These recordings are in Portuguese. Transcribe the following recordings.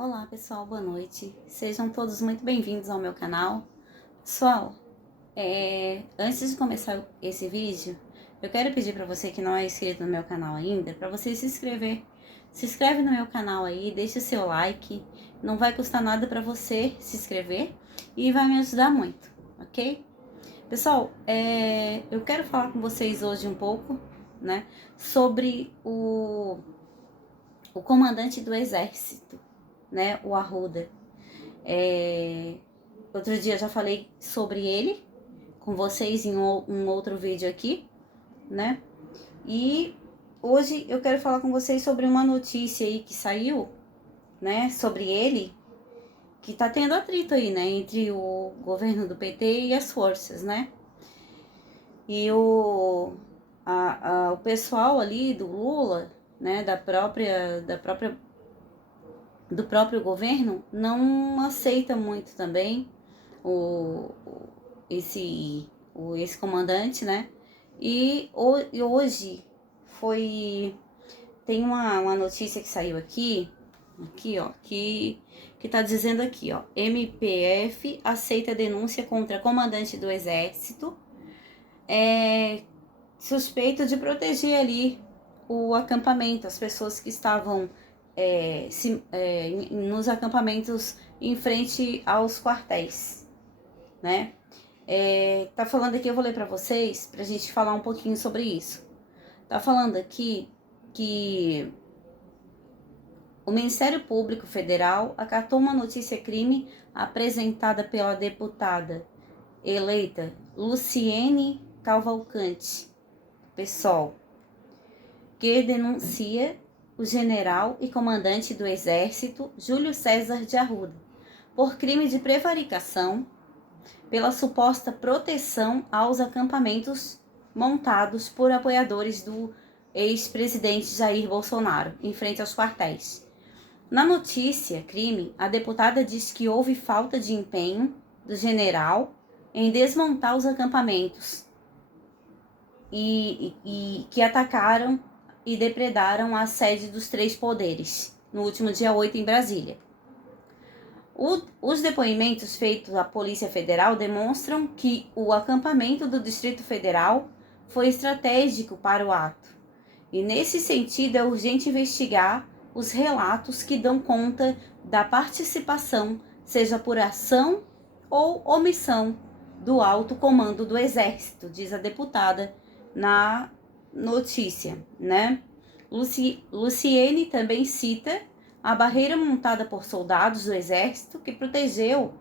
Olá pessoal, boa noite. Sejam todos muito bem-vindos ao meu canal. Pessoal, antes de começar esse vídeo, eu quero pedir para você que não é inscrito no meu canal ainda, para você se inscrever. Se inscreve no meu canal aí, deixa o seu like, não vai custar nada para você se inscrever e vai me ajudar muito, ok? Pessoal, eu quero falar com vocês hoje um pouco, né, sobre o comandante do exército, né, o Arruda. Outro dia eu já falei sobre ele com vocês em um outro vídeo aqui, né? E hoje eu quero falar com vocês sobre uma notícia aí que saiu, né, sobre ele, que tá tendo atrito aí, né, entre o governo do PT e as forças, né? E o pessoal ali do Lula, né, do próprio governo, não aceita muito também esse comandante, né? E hoje tem uma notícia que saiu aqui, ó, que tá dizendo aqui, ó, MPF aceita denúncia contra comandante do exército, suspeito de proteger ali o acampamento, as pessoas que estavam nos acampamentos em frente aos quartéis, né? Tá falando aqui, eu vou ler para vocês, pra gente falar um pouquinho sobre isso. Tá falando aqui que o Ministério Público Federal acatou uma notícia-crime apresentada pela deputada eleita Luciene Cavalcante, PSOL, que denuncia o general e comandante do Exército, Júlio César de Arruda, por crime de prevaricação pela suposta proteção aos acampamentos montados por apoiadores do ex-presidente Jair Bolsonaro, em frente aos quartéis. Na notícia crime, a deputada diz que houve falta de empenho do general em desmontar os acampamentos e que atacaram e depredaram a sede dos três poderes, no último dia 8 em Brasília. Os depoimentos feitos à Polícia Federal demonstram que o acampamento do Distrito Federal foi estratégico para o ato. E nesse sentido é urgente investigar os relatos que dão conta da participação, seja por ação ou omissão, do alto comando do Exército, diz a deputada na notícia, né? Luciene também cita a barreira montada por soldados do Exército que protegeu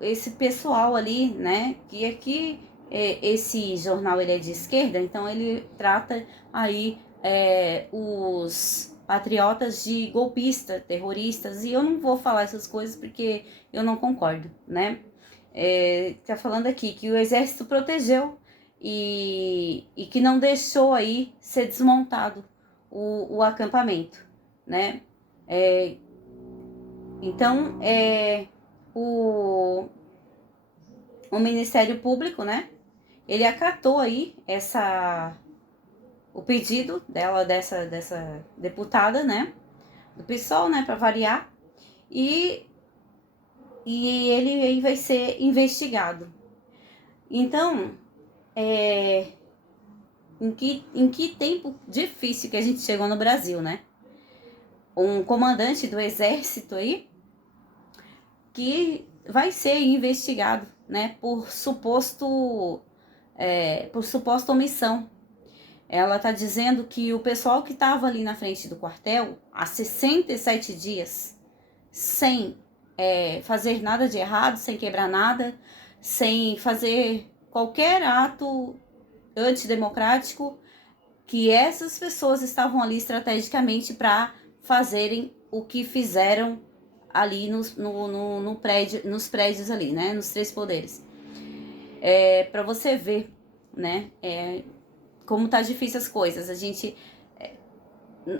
esse pessoal ali, né? Que aqui esse jornal ele é de esquerda, então ele trata aí os patriotas de golpista, terroristas, e eu não vou falar essas coisas porque eu não concordo, né? Tá falando aqui que o Exército protegeu e que não deixou aí ser desmontado o acampamento, né? Então, o Ministério Público, né? Ele acatou aí o pedido dessa deputada, né? Do PSOL, né? Para variar. E ele aí vai ser investigado. Então, em que tempo difícil que a gente chegou no Brasil, né? Um comandante do exército aí que vai ser investigado, né? Por suposta omissão. Ela tá dizendo que o pessoal que estava ali na frente do quartel há 67 dias, sem fazer nada de errado, sem quebrar nada, sem fazer qualquer ato antidemocrático, que essas pessoas estavam ali estrategicamente para fazerem o que fizeram ali nos prédios ali, né? Nos três poderes. Para você ver, né? Como tá difícil as coisas.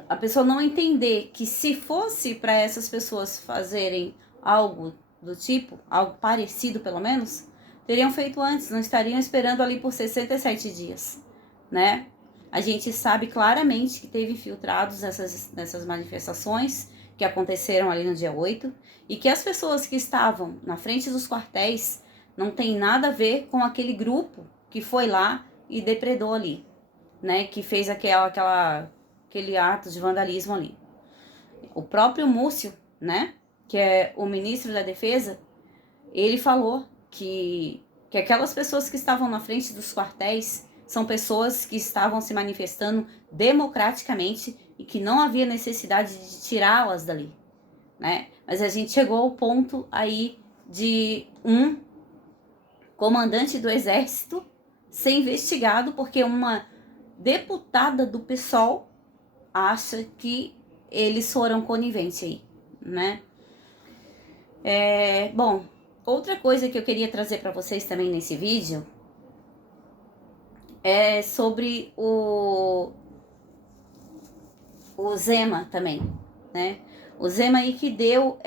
A pessoa não entender que se fosse para essas pessoas fazerem algo do tipo, algo parecido pelo menos, teriam feito antes, não estariam esperando ali por 67 dias, né? A gente sabe claramente que teve infiltrados nessas manifestações, que aconteceram ali no dia 8, e que as pessoas que estavam na frente dos quartéis não tem nada a ver com aquele grupo que foi lá e depredou ali, né? Que fez aquele ato de vandalismo ali. O próprio Múcio, né? Que é o ministro da Defesa, ele falou que aquelas pessoas que estavam na frente dos quartéis são pessoas que estavam se manifestando democraticamente e que não havia necessidade de tirá-las dali, né? Mas a gente chegou ao ponto aí de um comandante do exército ser investigado porque uma deputada do PSOL acha que eles foram coniventes aí, né? Bom, outra coisa que eu queria trazer para vocês também nesse vídeo é sobre o Zema também, né? O Zema aí que deu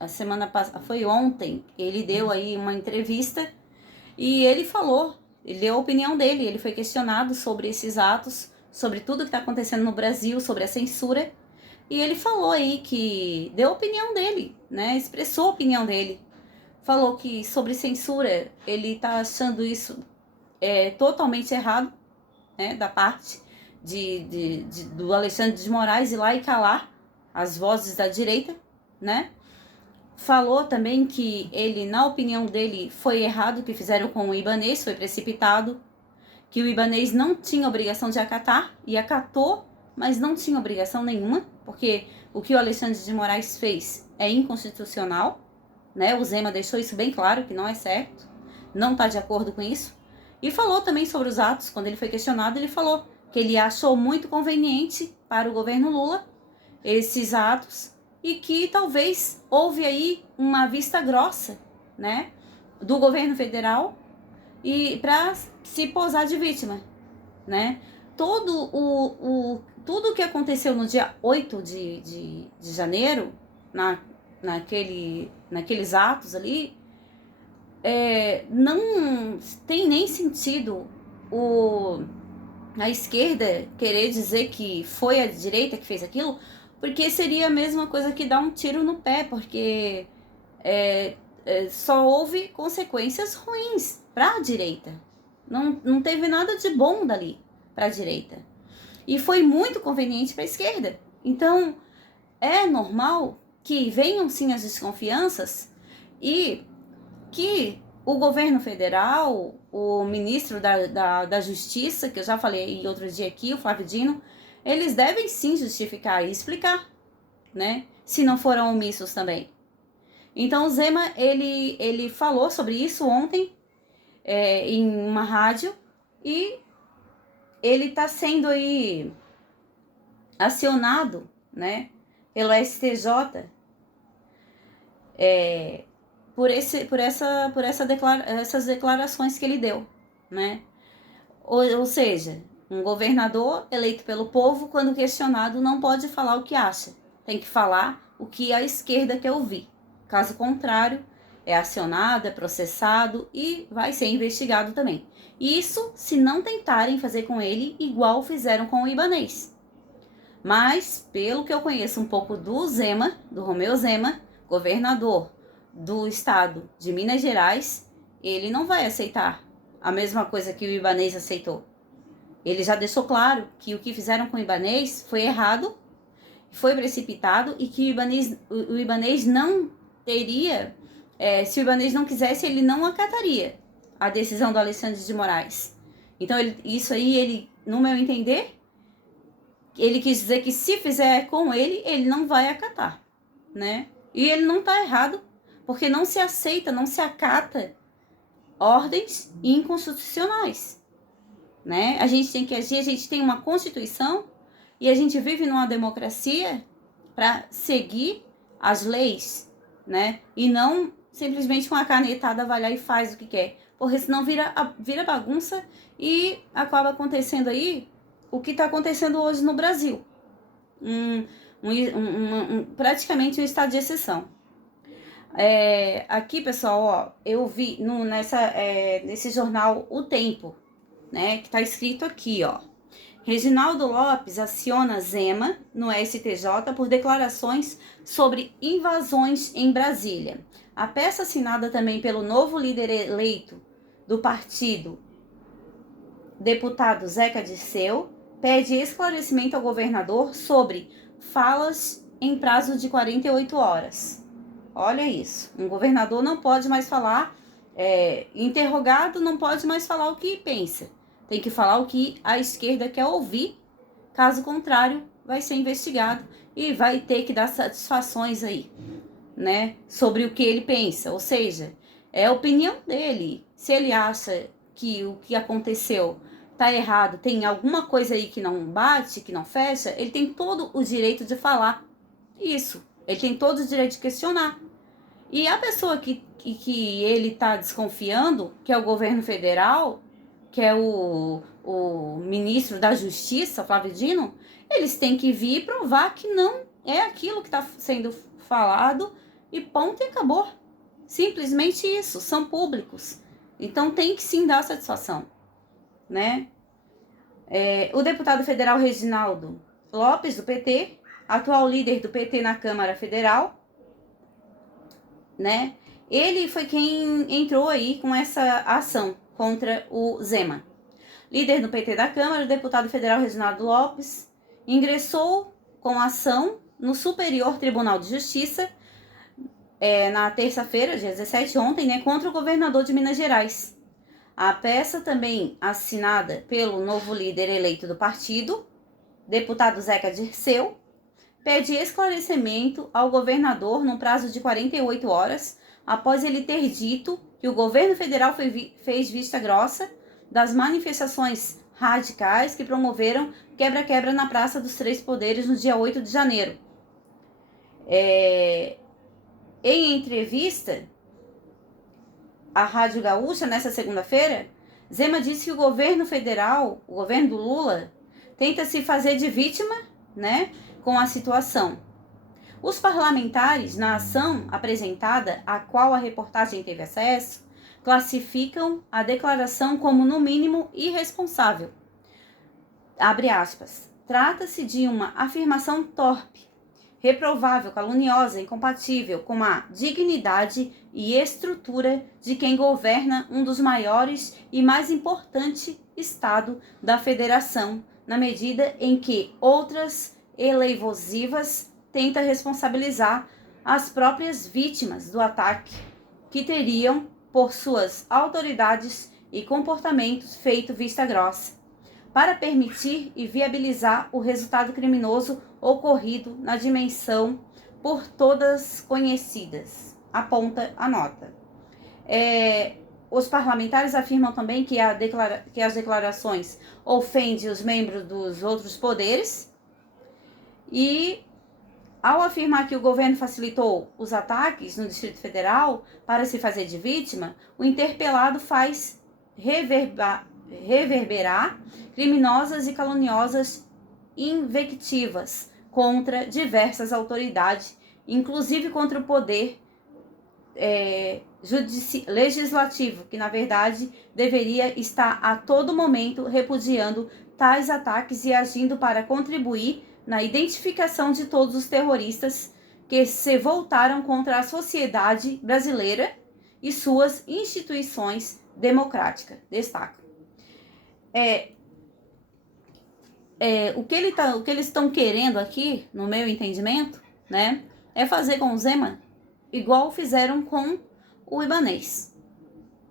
a semana passada, foi ontem, ele deu aí uma entrevista e ele falou, ele deu a opinião dele, ele foi questionado sobre esses atos, sobre tudo que está acontecendo no Brasil, sobre a censura, e ele falou aí que deu a opinião dele, né? Expressou a opinião dele. Falou que sobre censura, ele tá achando isso totalmente errado, né? Da parte do Alexandre de Moraes ir lá e calar as vozes da direita, né? Falou também que ele, na opinião dele, foi errado o que fizeram com o Ibanez, foi precipitado, que o Ibanez não tinha obrigação de acatar, e acatou, mas não tinha obrigação nenhuma, porque o que o Alexandre de Moraes fez é inconstitucional, né? O Zema deixou isso bem claro, que não é certo, não está de acordo com isso. E falou também sobre os atos, quando ele foi questionado, ele falou que ele achou muito conveniente para o governo Lula esses atos e que talvez houve aí uma vista grossa, né, do governo federal e para se posar de vítima, né? Tudo o que aconteceu no dia 8 de janeiro, naqueles atos ali, não tem nem sentido a esquerda querer dizer que foi a direita que fez aquilo, porque seria a mesma coisa que dar um tiro no pé, porque só houve consequências ruins para a direita. Não teve nada de bom dali para a direita. E foi muito conveniente para a esquerda. Então, é normal que venham sim as desconfianças e que o governo federal, o ministro da Justiça, que eu já falei outro dia aqui, o Flávio Dino, eles devem sim justificar e explicar, né? Se não foram omissos também. Então o Zema, ele falou sobre isso ontem em uma rádio e ele está sendo aí acionado, né, pelo STJ essas declarações que ele deu, né? Ou seja, um governador eleito pelo povo, quando questionado, não pode falar o que acha, tem que falar o que a esquerda quer ouvir. Caso contrário, é acionado, é processado e vai ser investigado também. Isso se não tentarem fazer com ele igual fizeram com o Ibanez. Mas, pelo que eu conheço um pouco do Zema, do Romeu Zema, governador do estado de Minas Gerais, ele não vai aceitar a mesma coisa que o Ibanez aceitou. Ele já deixou claro que o que fizeram com o Ibanez foi errado, foi precipitado e que o Ibanez não teria, se o Ibanez não quisesse, ele não acataria a decisão do Alexandre de Moraes. Então, isso aí, no meu entender, ele quis dizer que se fizer com ele não vai acatar, né? E ele não está errado, porque não se aceita, não se acata ordens inconstitucionais, né? A gente tem que agir, a gente tem uma Constituição e a gente vive numa democracia para seguir as leis, né? E não simplesmente com a canetada vai lá e faz o que quer, porque senão vira bagunça e acaba acontecendo aí o que está acontecendo hoje no Brasil. Praticamente um estado de exceção. Aqui, pessoal, ó, eu vi nesse jornal O Tempo, né, que tá escrito aqui, ó. Reginaldo Lopes aciona Zema no STJ por declarações sobre invasões em Brasília. A peça assinada também pelo novo líder eleito do partido, deputado Zeca Dirceu, pede esclarecimento ao governador sobre falas em prazo de 48 horas. Olha isso, um governador não pode mais falar, interrogado não pode mais falar o que pensa. Tem que falar o que a esquerda quer ouvir, caso contrário, vai ser investigado e vai ter que dar satisfações aí, né, sobre o que ele pensa. Ou seja, é a opinião dele. Se ele acha que o que aconteceu tá errado, tem alguma coisa aí que não bate, que não fecha, ele tem todo o direito de falar isso. Ele tem todo o direito de questionar. E a pessoa que ele tá desconfiando, que é o governo federal, que é o ministro da Justiça, Flávio Dino, eles têm que vir provar que não é aquilo que está sendo falado e ponto e acabou. Simplesmente isso, são públicos. Então tem que sim dar satisfação, né? O deputado federal Reginaldo Lopes, do PT, atual líder do PT na Câmara Federal, né? Ele foi quem entrou aí com essa ação contra o Zema. Líder do PT da Câmara, o deputado federal Reginaldo Lopes ingressou com ação no Superior Tribunal de Justiça na terça-feira, dia 17, ontem, né, contra o governador de Minas Gerais. A peça também assinada pelo novo líder eleito do partido, deputado Zeca Dirceu, pede esclarecimento ao governador no prazo de 48 horas, após ele ter dito que o governo federal fez vista grossa das manifestações radicais que promoveram quebra-quebra na Praça dos Três Poderes no dia 8 de janeiro. Em entrevista à Rádio Gaúcha, nessa segunda-feira, Zema disse que o governo federal, o governo do Lula, tenta se fazer de vítima, né, com a situação. Os parlamentares, na ação apresentada, a qual a reportagem teve acesso, classificam a declaração como, no mínimo, irresponsável. Abre aspas. Trata-se de uma afirmação torpe, reprovável, caluniosa, incompatível com a dignidade e estrutura de quem governa um dos maiores e mais importante estado da federação, na medida em que outras eleivosivas tenta responsabilizar as próprias vítimas do ataque, que teriam, por suas autoridades e comportamentos, feito vista grossa, para permitir e viabilizar o resultado criminoso ocorrido na dimensão por todas conhecidas, aponta a nota. Os parlamentares afirmam também que as declarações ofendem os membros dos outros poderes e, ao afirmar que o governo facilitou os ataques no Distrito Federal para se fazer de vítima, o interpelado faz reverberar criminosas e caluniosas invectivas contra diversas autoridades, inclusive contra o poder legislativo, que na verdade deveria estar a todo momento repudiando tais ataques e agindo para contribuir na identificação de todos os terroristas que se voltaram contra a sociedade brasileira e suas instituições democráticas. Destaca. O que eles estão querendo aqui, no meu entendimento, né, é fazer com o Zema igual fizeram com o Ibanez.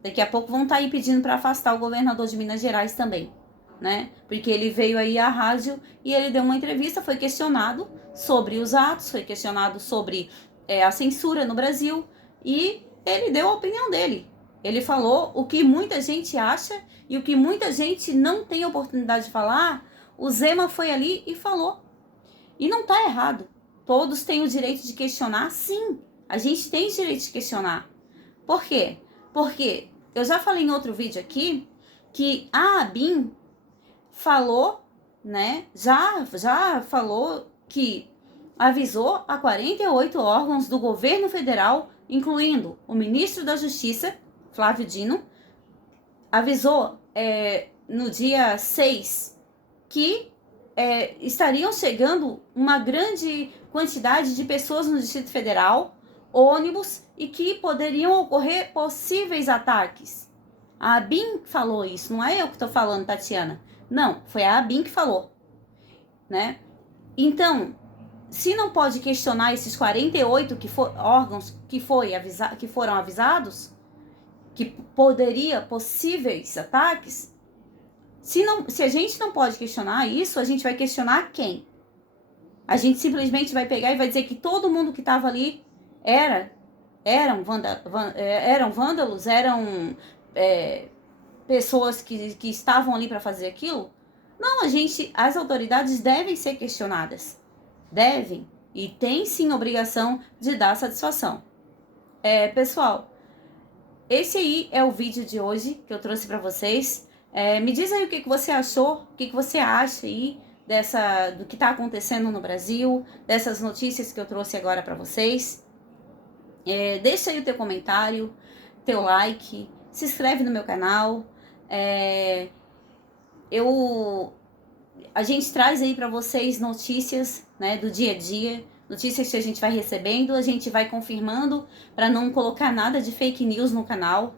Daqui a pouco vão estar aí pedindo para afastar o governador de Minas Gerais também, né? Porque ele veio aí à rádio e ele deu uma entrevista, foi questionado sobre os atos, foi questionado sobre a censura no Brasil e ele deu a opinião dele. Ele falou o que muita gente acha e o que muita gente não tem oportunidade de falar. O Zema foi ali e falou. E não está errado. Todos têm o direito de questionar, sim. A gente tem o direito de questionar. Por quê? Porque eu já falei em outro vídeo aqui que a ABIN falou, né? Já falou que avisou a 48 órgãos do governo federal, incluindo o ministro da Justiça, Flávio Dino, avisou no dia 6 que estariam chegando uma grande quantidade de pessoas no Distrito Federal, ônibus, e que poderiam ocorrer possíveis ataques. A ABIN falou isso, não é eu que estou falando, Tatiana. Não, foi a ABIN que falou, né? Então, se não pode questionar esses 48 órgãos que foram avisados, que poderia possíveis ataques, se a gente não pode questionar isso, a gente vai questionar quem? A gente simplesmente vai pegar e vai dizer que todo mundo que estava ali eram vândalos, eram pessoas que estavam ali para fazer aquilo? Não, as autoridades devem ser questionadas. Devem. E tem sim obrigação de dar satisfação. Pessoal, esse aí é o vídeo de hoje que eu trouxe para vocês. Me diz aí o que você achou, o que você acha aí do que está acontecendo no Brasil, dessas notícias que eu trouxe agora para vocês. Deixa aí o teu comentário, teu like, se inscreve no meu canal. A gente traz aí para vocês notícias, né, do dia a dia, notícias que a gente vai recebendo, a gente vai confirmando para não colocar nada de fake news no canal.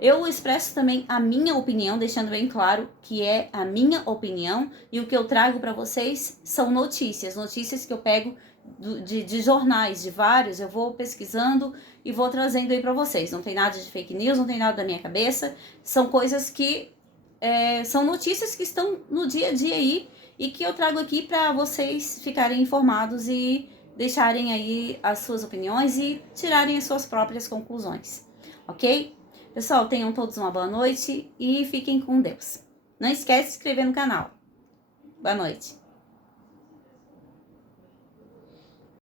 Eu expresso também a minha opinião, deixando bem claro que é a minha opinião, e o que eu trago para vocês são notícias que eu pego de jornais, de vários, eu vou pesquisando e vou trazendo aí para vocês. Não tem nada de fake news, não tem nada da minha cabeça, são coisas que são notícias que estão no dia a dia aí e que eu trago aqui para vocês ficarem informados e deixarem aí as suas opiniões e tirarem as suas próprias conclusões, ok? Pessoal, tenham todos uma boa noite e fiquem com Deus. Não esquece de se inscrever no canal. Boa noite.